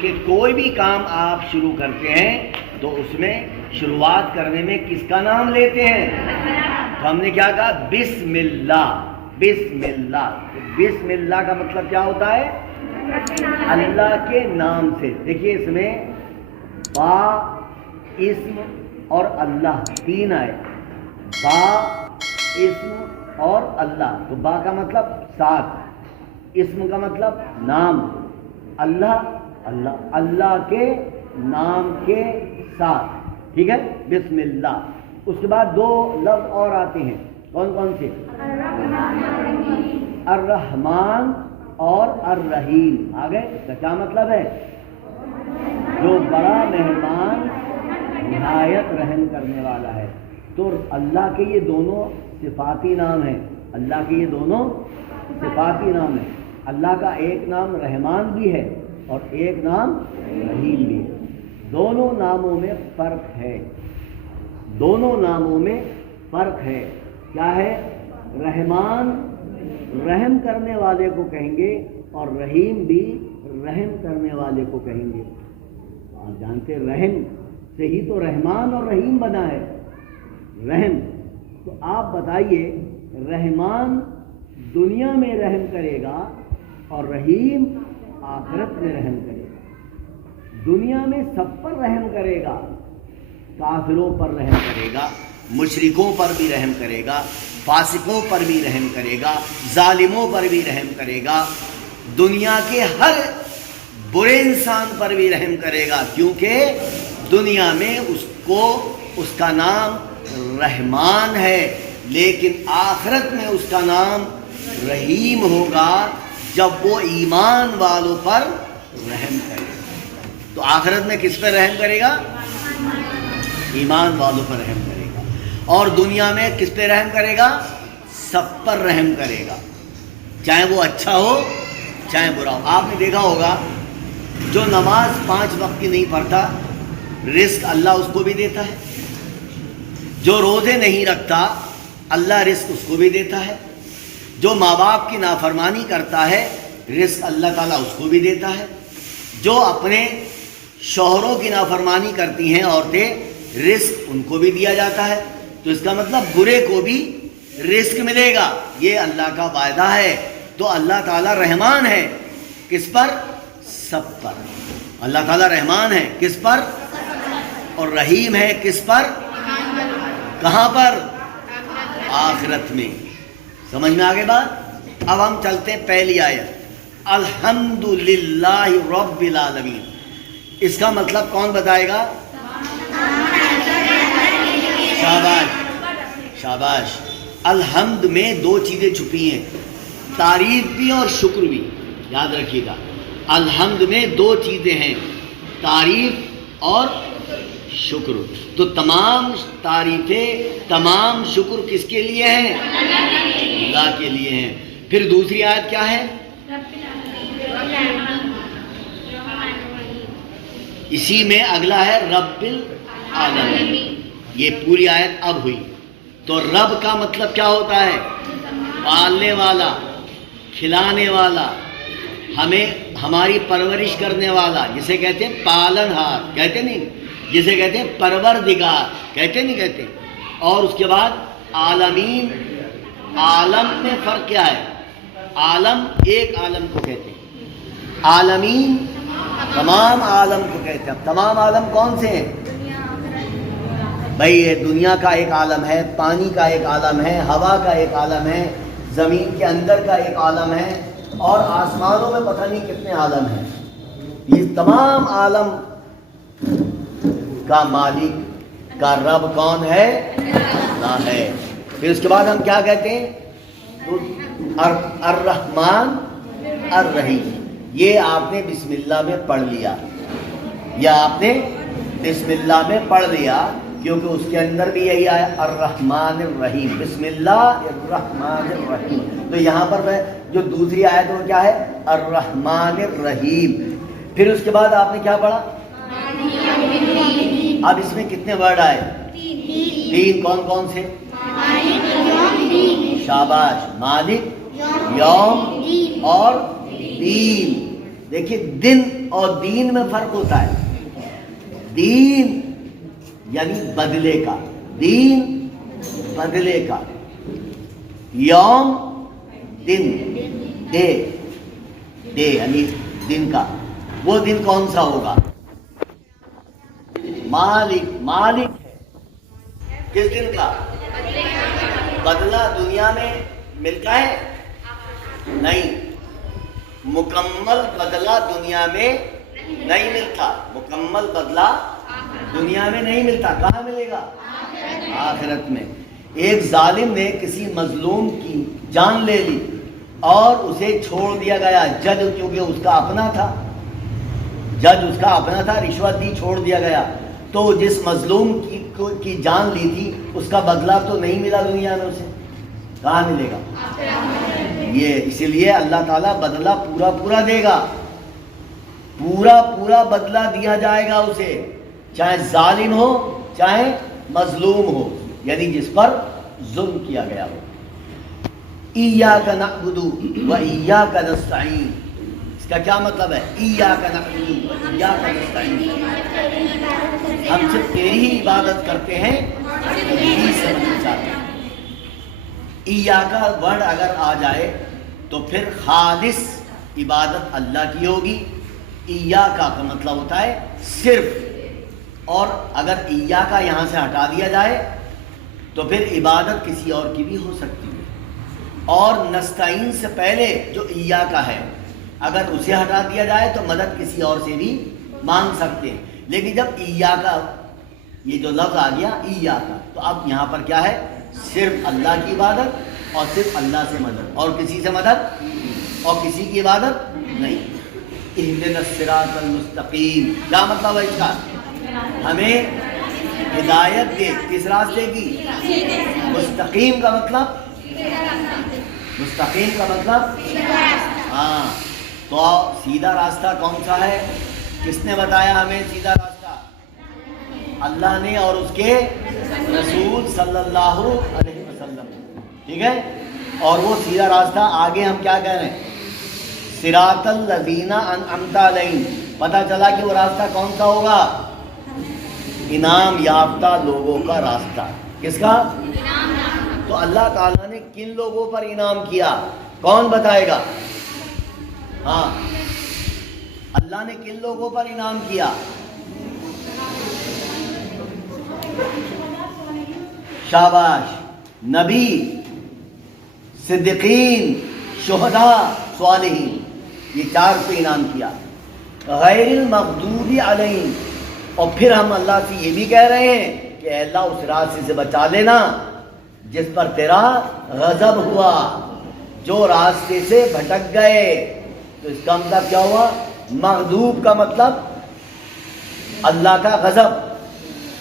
کہ کوئی بھی کام آپ شروع کرتے ہیں تو اس میں شروعات کرنے میں کس کا نام لیتے ہیں؟ تو ہم نے کیا کہا؟ بسم اللہ. بسم اللہ. بسم اللہ کا مطلب کیا ہوتا ہے؟ اللہ کے نام سے. دیکھیے اس میں با، اسم اور اللہ تین آئے. با، اسم اور اللہ. تو با کا مطلب ساتھ، اسم کا مطلب نام، اللہ اللہ اللہ کے نام کے ساتھ. ٹھیک ہے، بسم اللہ. اس کے بعد دو لفظ اور آتے ہیں. کون کون سے؟ الرحمن اور الرحیم. آگے اس کا کیا مطلب ہے؟ جو بڑا مہربان نہایت رحم کرنے والا ہے. تو اللہ کے یہ دونوں صفاتی نام ہیں. اللہ کے یہ دونوں صفاتی نام ہیں. اللہ کا ایک نام رحمان بھی ہے اور ایک نام رحیم بھی ہے. دونوں ناموں میں فرق ہے. دونوں ناموں میں فرق ہے. کیا ہے؟ رحمان رحم کرنے والے کو کہیں گے اور رحیم بھی رحم کرنے والے کو کہیں گے. آپ جانتے رحم سے ہی تو رحمان اور رحیم بنا ہے. رحم تو آپ بتائیے، رحمان دنیا میں رحم کرے گا اور رحیم آخرت میں رحم کرے گا. دنیا میں سب پر رحم کرے گا، کافروں پر رحم کرے گا، مشرکوں پر بھی رحم کرے گا، فاسقوں پر بھی رحم کرے گا، ظالموں پر بھی رحم کرے گا، دنیا کے ہر برے انسان پر بھی رحم کرے گا. کیونکہ دنیا میں اس کا نام رحمان ہے، لیکن آخرت میں اس کا نام رحیم ہوگا جب وہ ایمان والوں پر رحم کرے گا. تو آخرت میں کس پر رحم کرے گا؟ ایمان والوں پر رحم کرے گا. اور دنیا میں کس پہ رحم کرے گا؟ سب پر رحم کرے گا، چاہے وہ اچھا ہو چاہے برا ہو. آپ نے دیکھا ہوگا جو نماز 5 وقت کی نہیں پڑھتا، رزق اللہ اس کو بھی دیتا ہے. جو روزے نہیں رکھتا، اللہ رزق اس کو بھی دیتا ہے. جو ماں باپ کی نافرمانی کرتا ہے، رزق اللہ تعالیٰ اس کو بھی دیتا ہے. جو اپنے شوہروں کی نافرمانی کرتی ہیں عورتیں، رزق ان کو بھی دیا جاتا ہے. تو اس کا مطلب برے کو بھی رزق ملے گا. یہ اللہ کا وعدہ ہے. تو اللہ تعالیٰ رحمان ہے کس پر؟ سب پر. اللہ تعالیٰ رحمان ہے کس پر؟ اور رحیم ہے کس پر؟ کہاں پر؟ آخرت میں. سمجھ میں آگے بات؟ اب ہم چلتے ہیں پہلی آیت، الحمدللہ رب العالمین. اس کا مطلب کون بتائے گا؟ شاباش شاباش. الحمد میں دو چیزیں چھپی ہیں، تعریف بھی اور شکر بھی. یاد رکھیے گا، الحمد میں دو چیزیں ہیں، تعریف اور شکر. تو تمام تعریفیں، تمام شکر کس کے لیے ہیں؟ اللہ کے لیے ہیں. پھر دوسری آیت کیا ہے؟ اسی میں اگلا ہے رب العالمین. یہ پوری آیت اب ہوئی. تو رب کا مطلب کیا ہوتا ہے؟ پالنے والا، کھلانے والا، ہمیں ہماری پرورش کرنے والا، جسے کہتے ہیں پالن ہار، کہتے نہیں، جسے کہتے ہیں پروردگار، کہتے نہیں کہتے. اور اس کے بعد عالمین. عالم میں فرق کیا ہے؟ عالم ایک عالم کو کہتے ہیں، عالمین تمام عالم کو کہتے ہیں. اب تمام عالم کون سے ہیں بھائی؟ یہ دنیا کا ایک عالم ہے، پانی کا ایک عالم ہے، ہوا کا ایک عالم ہے، زمین کے اندر کا ایک عالم ہے، اور آسمانوں میں پتہ نہیں کتنے عالم ہیں. یہ تمام عالم کا مالک کا رب کون ہے؟ اللہ ہے. پھر اس کے بعد ہم کیا کہتے ہیں؟ الرحمن الرحیم. یہ آپ نے بسم اللہ میں پڑھ لیا، یا آپ نے بسم اللہ میں پڑھ لیا، کیونکہ اس کے اندر بھی یہی آیا الرحمن الرحیم. بسم اللہ الرحمن الرحیم. تو یہاں پر جو دوسری آیت وہ کیا ہے؟ الرحمن الرحیم. پھر اس کے بعد آپ نے کیا پڑھا؟ اب اس میں کتنے ورڈ آئے؟ 3. کون کون سے؟ شاباش. مالک، یوم اور دین. دیکھیے دن اور دین میں فرق ہوتا ہے. دین یعنی بدلے کا، دین بدلے کا. یوم دن، ڈے یعنی دن کا. وہ دن کون سا ہوگا؟ مالک ہے. کس دن کا؟ بدلہ دنیا میں ملتا ہے؟ نہیں. مکمل بدلہ دنیا میں نہیں ملتا. مکمل بدلہ دنیا میں نہیں ملتا. کہاں ملے گا؟ آخرت میں. ایک ظالم نے کسی مظلوم کی جان لے لی اور اسے چھوڑ دیا گیا. جج کیونکہ اس کا اپنا تھا، رشوت دی، چھوڑ دیا گیا. تو جس مظلوم کی جان لی تھی اس کا بدلہ تو نہیں ملا دنیا میں. اسے کہاں ملے گا؟ یہ اسی لیے اللہ تعالیٰ بدلہ پورا دے گا. پورا بدلہ دیا جائے گا اسے، چاہے ظالم ہو چاہے مظلوم ہو، یعنی جس پر ظلم کیا گیا ہو. ایاک نعبد و ایاک نستعین. اس کا کیا مطلب ہے؟ ایاک نعبد و ایاک نستعین. ہم صرف تیری ہی عبادت کرتے ہیں، تیری سے مدد چاہتے ہیں. ایاک ورڈ اگر آ جائے تو پھر خالص عبادت اللہ کی ہوگی. ایاک کا مطلب ہوتا ہے صرف. اور اگر ایاک یہاں سے ہٹا دیا جائے تو پھر عبادت کسی اور کی بھی ہو سکتی ہے. اور نستعین سے پہلے جو ایاک ہے اگر اسے ہٹا دیا جائے تو مدد کسی اور سے بھی مانگ سکتے ہیں. لیکن جب ایاک یہ جو لفظ آ گیا ایاک، تو اب یہاں پر کیا ہے؟ صرف اللہ کی عبادت اور صرف اللہ سے مدد، اور کسی سے مدد اور کسی کی عبادت نہیں. اہدنا الصراط المستقیم. کیا مطلب ہے اس کا؟ ہمیں ہدایت دے. کس راستے کی؟ مستقیم کا مطلب ہاں. تو سیدھا راستہ کون سا ہے؟ کس نے بتایا ہمیں سیدھا راستہ؟ اللہ نے اور اس کے رسول صلی اللہ علیہ وسلم. ٹھیک ہے. اور وہ سیدھا راستہ آگے ہم کیا کہہ رہے ہیں؟ صراط الذین انعمت علیہم. پتہ چلا کہ وہ راستہ کون سا ہوگا؟ انعام یافتہ لوگوں کا راستہ. کس کا؟ تو اللہ تعالیٰ نے کن لوگوں پر انعام کیا؟ کون بتائے گا؟ ہاں، اللہ نے کن لوگوں پر انعام کیا؟ شاباش. نبی، صدیقین، شہداء، صالحین، یہ 4 پہ انعام کیا. غیر المغضوب علیہم. اور پھر ہم اللہ سے یہ بھی کہہ رہے ہیں کہ اے اللہ اس راستے سے بچا لینا جس پر تیرا غضب ہوا، جو راستے سے بھٹک گئے. تو اس کا مطلب کیا ہوا؟ مغضوب کا مطلب اللہ کا غضب،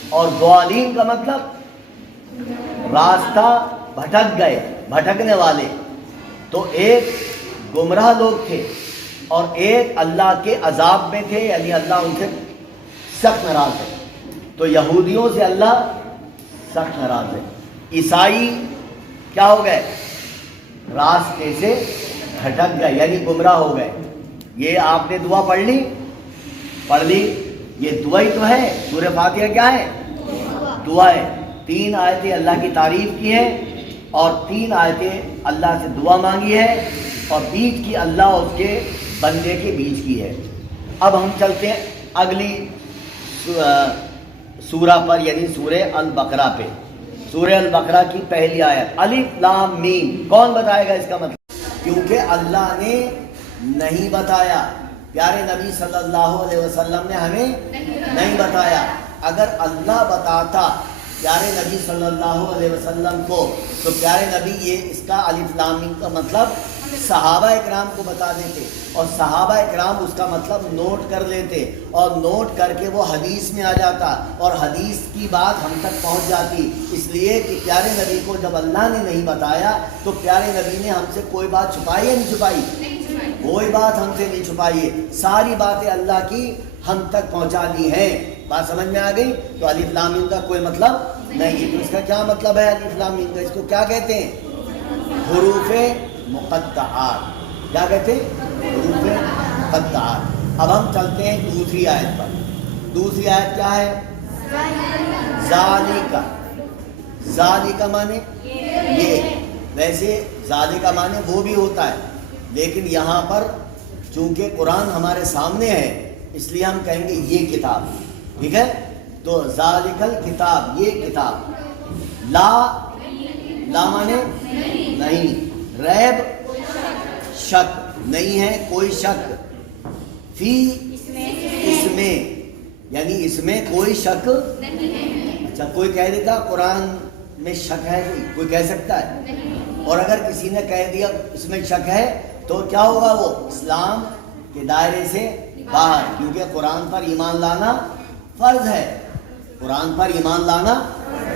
اور ضالین کا مطلب راستہ بھٹک گئے، بھٹکنے والے. تو ایک گمراہ لوگ تھے اور ایک اللہ کے عذاب میں تھے، یعنی اللہ ان سے سخت ناراض ہے. تو یہودیوں سے اللہ سخت ناراض ہے. عیسائی کیا ہو گئے؟ راستے سے بھٹک گئے، یعنی گمراہ ہو گئے. یہ آپ نے دعا پڑھ لی. یہ دعا ہی تو ہے. سورہ فاتحہ کیا ہے؟ دعا ہے. 3 آیتیں اللہ کی تعریف کی ہیں اور 3 آیتیں اللہ سے دعا مانگی ہے، اور بیچ کی اللہ اور اس کے بندے کے بیچ کی ہے. اب ہم چلتے ہیں اگلی سورہ پر، یعنی سورہ البقرہ پہ. سورہ البقرہ کی پہلی آیت الف لام میم. کون بتائے گا اس کا مطلب؟ کیونکہ اللہ نے نہیں بتایا، پیارے نبی صلی اللہ علیہ وسلم نے ہمیں نہیں بتایا. اگر اللہ بتاتا پیارے نبی صلی اللہ علیہ وسلم کو تو پیارے نبی یہ اس کا الف لام میم کا مطلب صحابہ اکرام کو بتا دیتے، اور صحابہ اکرام اس کا مطلب نوٹ کر لیتے، اور نوٹ کر کے وہ حدیث میں آ جاتا اور حدیث کی بات ہم تک پہنچ جاتی. اس لیے کہ پیارے نبی کو جب اللہ نے نہیں بتایا تو پیارے نبی نے ہم سے کوئی بات چھپائی ہے؟ نہیں چھپائی. کوئی بات ہم سے نہیں چھپائی ہے. ساری باتیں اللہ کی ہم تک پہنچا دی ہیں. بات سمجھ میں آ گئی؟ تو الف لام میم کا کوئی مطلب نہیں ہے. تو اس کا کیا مطلب ہے الف لام میم کا؟ اس کو کیا کہتے ہیں؟ حروف مقطعات. کیا کہتے ہیں؟ حروف مقطعات. اب ہم چلتے ہیں دوسری آیت پر. دوسری آیت کیا ہے؟ ذالکا. ذالکا مانے یہ. ویسے ذالکا مانے وہ بھی ہوتا ہے، لیکن یہاں پر چونکہ قرآن ہمارے سامنے ہے اس لیے ہم کہیں گے یہ کتاب. ٹھیک ہے؟ تو ذالکل کتاب، یہ کتاب. لا مانے نہیں، ریب شک نہیں ہے، کوئی شک. فی اس میں، یعنی اس میں کوئی شک نہیں ہے. اچھا، کوئی کہہ دیتا قرآن میں شک ہے؟ کوئی کہہ سکتا ہے؟ اور اگر کسی نے کہہ دیا اس میں شک ہے تو کیا ہوگا؟ وہ اسلام کے دائرے سے باہر، کیونکہ قرآن پر ایمان لانا فرض ہے. قرآن پر ایمان لانا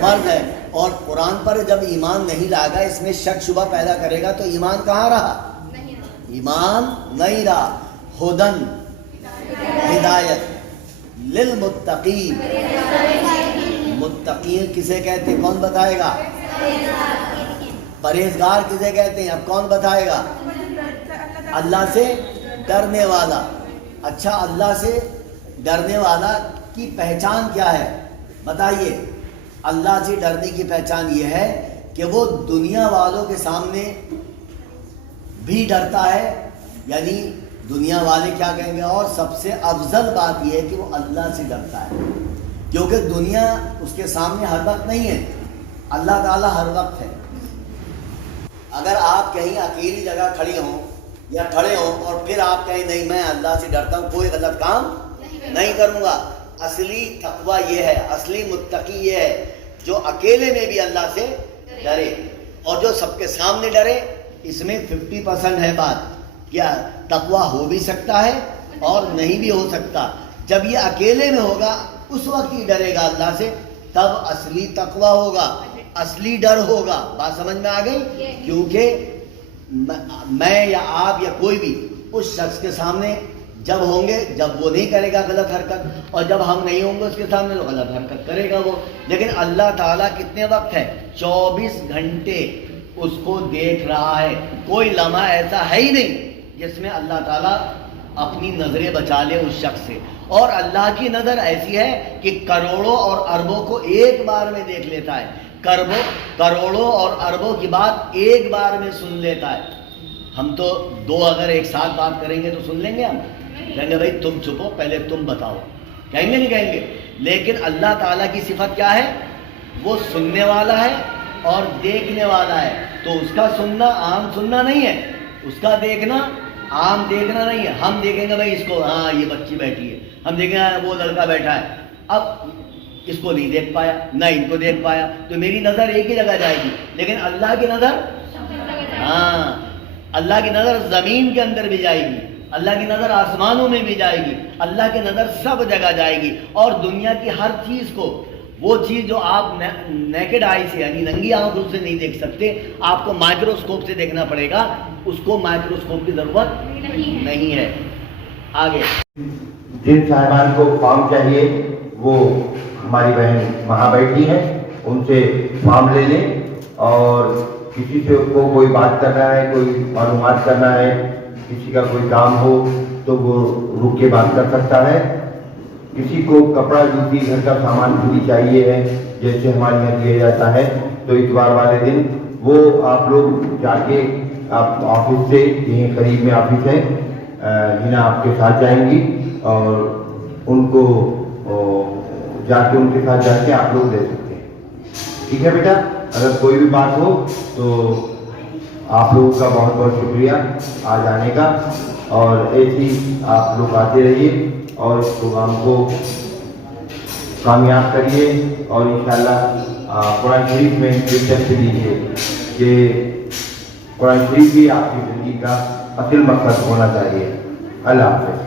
فرض ہے، اور قرآن پر جب ایمان نہیں لائے گا، اس میں شک شبہ پیدا کرے گا تو ایمان کہاں رہا؟ ایمان نہیں رہا. ہدن ہدایت، للمتقین. متقین کسے کہتے ہیں؟ کون بتائے گا؟ پرہیزگار کسے کہتے ہیں؟ اب کون بتائے گا؟ اللہ سے ڈرنے والا. اچھا، اللہ سے ڈرنے والا کی پہچان کیا ہے بتائیے؟ اللہ سے ڈرنے کی پہچان یہ ہے کہ وہ دنیا والوں کے سامنے بھی ڈرتا ہے، یعنی دنیا والے کیا کہیں گے، اور سب سے افضل بات یہ ہے کہ وہ اللہ سے ڈرتا ہے، کیونکہ دنیا اس کے سامنے ہر وقت نہیں ہے، اللہ تعالیٰ ہر وقت ہے. اگر آپ کہیں اکیلی جگہ کھڑی ہوں یا کھڑے ہوں اور پھر آپ کہیں نہیں میں اللہ سے ڈرتا ہوں، کوئی غلط کام نہیں کروں گا. اصلی تقویٰ یہ ہے، اصلی متقی یہ ہے جو اکیلے میں بھی اللہ سے ڈرے اور جو سب کے سامنے ڈرے. اس میں 50% ہے بات. کیا تقویٰ ہو بھی سکتا ہے اور نہیں بھی ہو سکتا. جب یہ اکیلے میں ہوگا اس وقت ہی ڈرے گا اللہ سے، تب اصلی تقویٰ ہوگا، اصلی ڈر ہوگا. بات سمجھ میں آ گئی؟ کیونکہ میں یا آپ یا کوئی بھی اس شخص کے سامنے جب ہوں گے جب وہ نہیں کرے گا غلط حرکت، اور جب ہم نہیں ہوں گے اس کے سامنے تو غلط حرکت کرے گا وہ. لیکن اللہ تعالیٰ کتنے وقت ہے؟ 24 گھنٹے اس کو دیکھ رہا ہے. کوئی لمحہ ایسا ہے ہی نہیں جس میں اللہ تعالیٰ اپنی نظریں بچا لے اس شخص سے. اور اللہ کی نظر ایسی ہے کہ کروڑوں اور اربوں کو ایک بار میں دیکھ لیتا ہے. کروڑوں اور اربوں کی بات ایک بار میں سن لیتا ہے. ہم تو دو اگر ایک ساتھ بات کریں گے تو سن لیں گے، ہم کہیں گے بھائی تم چھپو پہلے تم بتاؤ، کہیں گے نہیں کہیں گے. لیکن اللہ تعالیٰ کی صفت کیا ہے؟ وہ سننے والا ہے اور دیکھنے والا ہے. تو اس کا سننا عام سننا نہیں ہے، اس کا دیکھنا عام دیکھنا نہیں ہے. ہم دیکھیں گے بھائی اس کو، ہاں یہ بچی بیٹھی ہے، ہم دیکھیں گے وہ لڑکا بیٹھا ہے، اب اس کو نہیں دیکھ پایا نہ ان کو دیکھ پایا تو میری نظر ایک ہی جگہ جائے گی. لیکن اللہ کی نظر، ہاں اللہ کی نظر زمین کے اندر بھی جائے گی، اللہ کی نظر آسمانوں میں بھی جائے گی، اللہ کی نظر سب جگہ جائے گی. اور دنیا کی ہر چیز کو، وہ چیز جو آپ نیکڈ آئی سے یعنی ننگی آنکھوں سے نہیں دیکھ سکتے، آپ کو مائکروسکوپ سے دیکھنا پڑے گا. اس کو مائکروسکوپ کی ضرورت نہیں ہے. آگے جن صاحبان کو فارم چاہیے وہ ہماری بہن وہاں بیٹھی ہیں، ان سے فارم لے لیں. اور کسی سے کو کوئی بات کرنا ہے، کوئی معلومات کرنا ہے، کسی کا کوئی کام ہو تو وہ رک کے بات کر سکتا ہے. کسی کو کپڑا جوتی گھر کا سامان بھی چاہیے ہے جیسے ہمارے یہاں دیا جاتا ہے، تو اتوار والے دن وہ آپ لوگ جا کے آپ آفس سے، یہیں قریب میں آفس ہے، ہنا آپ کے ساتھ جائیں گی اور ان کو جا کے ان کے ساتھ جا کے آپ لوگ دے سکتے ہیں. ٹھیک ہے بیٹا؟ اگر کوئی بھی بات ہو تو آپ لوگوں کا بہت بہت شکریہ آج آنے کا، اور ایسی آپ لوگ آتے رہیے اور اس پروگرام کو کامیاب کریے. اور انشاءاللہ قرآن شریف میں دلچسپی دیجیے کہ قرآن شریف بھی آپ کی زندگی کا اصل مقصد ہونا چاہیے. اللہ حافظ.